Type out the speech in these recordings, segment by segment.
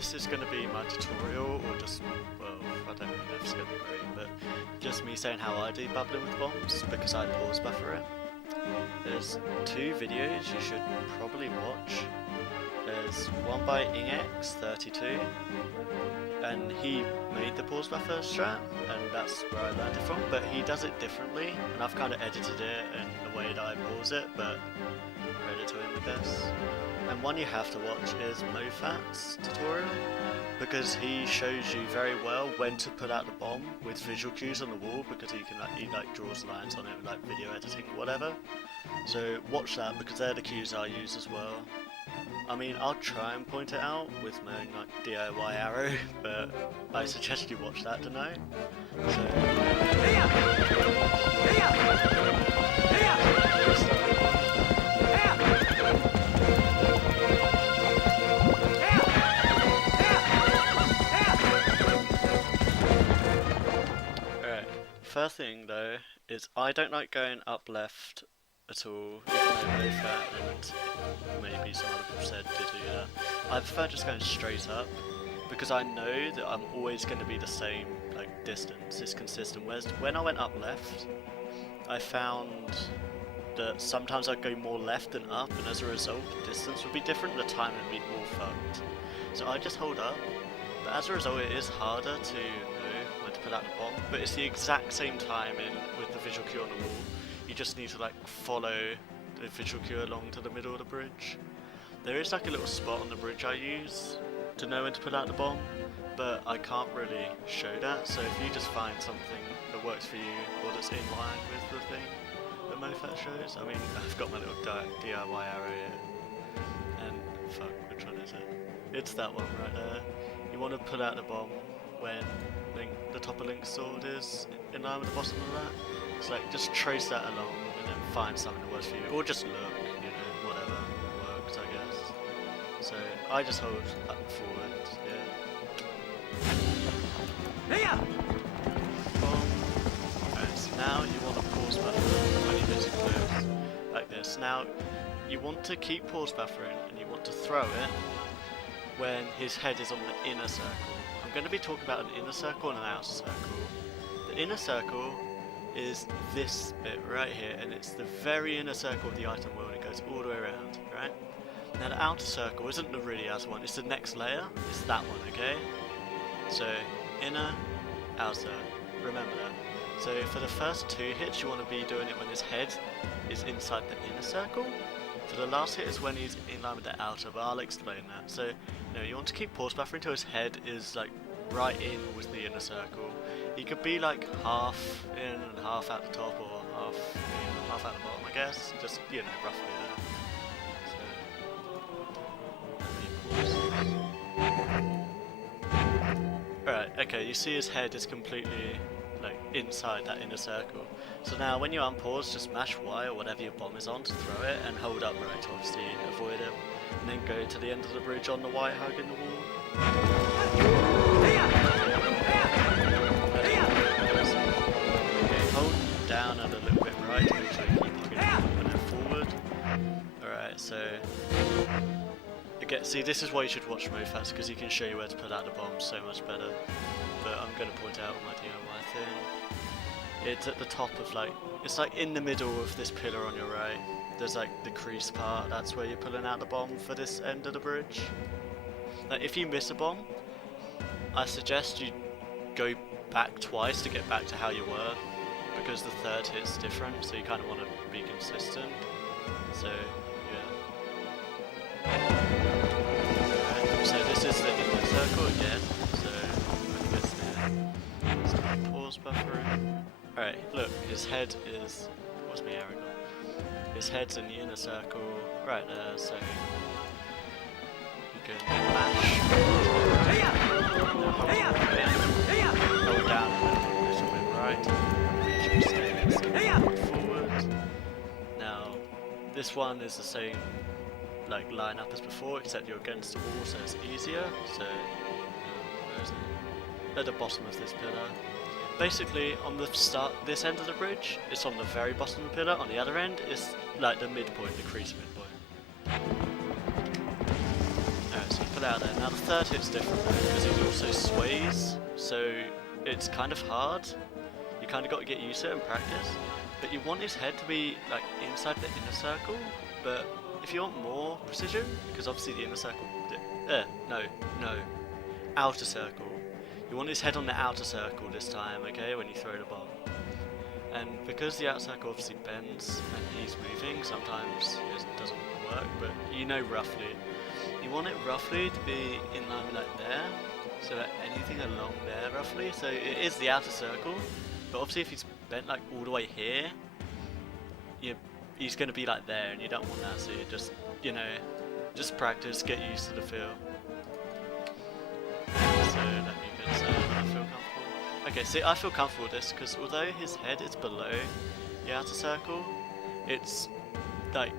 this is going to be my tutorial, or just, well, I don't really know if it's going to be great, but just me saying how I do bubbling with bombs, because I pause buffer it. There's two videos you should probably watch. There's one by Ingex32, and he made the pause buffer strat, and that's where I learned it from, but he does it differently, and I've kind of edited it in a way that I pause it, but credit to him, I guess. And one you have to watch is Mofat's tutorial, because he shows you very well when to put out the bomb with visual cues on the wall, because he draws lines on it with like video editing or whatever. So watch that, because they're the cues I use as well. I mean, I'll try and point it out with my own like DIY arrow, but I suggest you watch that to know. So first thing though is I don't like going up left at all, even though Mofat and maybe some other people said to do that. I prefer just going straight up, because I know that I'm always going to be the same like distance, it's consistent. Whereas when I went up left, I found that sometimes I'd go more left than up, and as a result the distance would be different, the time would be more fucked. So I just hold up, but as a result it is harder to when to put out the bomb, but it's the exact same timing with the visual cue on the wall. You just need to like follow the visual cue along to the middle of the bridge. There is like a little spot on the bridge I use to know when to put out the bomb, but I can't really show that, so if you just find something that works for you or that's in line with the thing that Mofat shows. I mean, I've got my little DIY arrow here, and fuck, which one is it? It's that one right there. You want to put out the bomb when the top of Link's sword is in line with the bottom of that. So like, just trace that along and then find something that works for you, or just look, you know, whatever works, I guess. So I just hold up and forward, yeah. Alright, so now you want to pause buffer when you music close, like this. Now you want to keep pause buffering, and you want to throw it when his head is on the inner circle. I'm going to be talking about an inner circle and an outer circle. The inner circle is this bit right here, and it's the very inner circle of the item world. It goes all the way around, right? Now the outer circle isn't the really outer one, it's the next layer, it's that one, okay? So inner, outer, remember that. So for the first two hits you want to be doing it when his head is inside the inner circle. For the last hit is when he's in line with the outer, but I'll explain that. So, you know, you want to keep pause buffering until his head is like right in with the inner circle. He could be like half in and half at the top, or half in and half at the bottom, I guess. Just, you know, roughly there. Alright, okay, you see his head is completely like inside that inner circle. So now when you unpause, just mash Y or whatever your bomb is on to throw it, and hold up right to obviously avoid him. And then go to the end of the bridge on the Y hugging the wall. Okay, hold down and a little bit right to make sure you keep hugging and then forward. Alright, so again, see, this is why you should watch Mofat, because he can show you where to put out the bomb so much better. But I'm going to point out my DIY thing. It's at the top of like, it's like in the middle of this pillar on your right. There's like the crease part, that's where you're pulling out the bomb for this end of the bridge. Like if you miss a bomb, I suggest you go back twice to get back to how you were, because the third hit's different, so you kind of want to be consistent. So, yeah. Right, so this is the inner circle again, so when it gets there, start pause buffering. Alright, look, his head is, what's my arrow gone? His head's in the inner circle, right there, so you can mash, hold down a little bit right, make sure you stay next to it, forward. Now, this one is the same like line up as before, except you're against the wall, so it's easier. So, where is it? At the bottom of this pillar. Basically, on the start, this end of the bridge, it's on the very bottom of the pillar. On the other end, it's like the midpoint, the crease midpoint. So you put out there. Now the third hit's different because he also sways, so it's kind of hard. You kind of got to get used to it and practice. But you want his head to be like inside the inner circle. But if you want more precision, because obviously the inner circle, no, outer circle. You want his head on the outer circle this time, okay? When you throw the bomb. And because the outer circle obviously bends and he's moving, sometimes it doesn't work, but you know roughly. You want it roughly to be in line like there, so that anything along there roughly, so it is the outer circle, but obviously if he's bent like all the way here, he's going to be like there, and you don't want that, so you just, just practice, get used to the feel. So let me get this out, I feel comfortable. Okay, see, I feel comfortable with this, because although his head is below the outer circle, it's like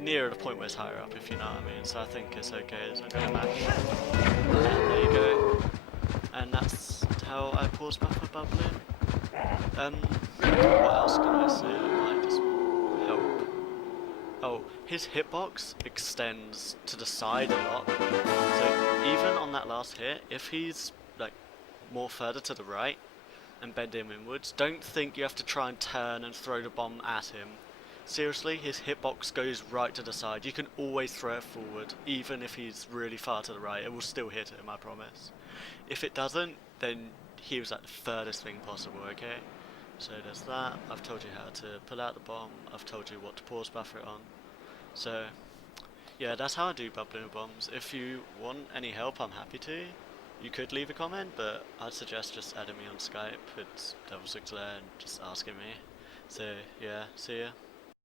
nearer the point where it's higher up, if you know what I mean, so I think it's okay. So I'm going to mash. And there you go. And that's how I pause buffer Bulbin. What else can I say that might just help? Oh, his hitbox extends to the side a lot, so even on that last hit, if he's like more further to the right and bend him inwards, don't think you have to try and turn and throw the bomb at him. Seriously, his hitbox goes right to the side. You can always throw it forward, even if he's really far to the right. It will still hit him, I promise. If it doesn't, then he was like the furthest thing possible, okay? So there's that. I've told you how to pull out the bomb. I've told you what to pause buffer it on. So, yeah, that's how I do Bulbin bombs. If you want any help, I'm happy to. You could leave a comment, but I'd suggest just adding me on Skype. It's Devil6 there and just asking me. So, yeah, see ya.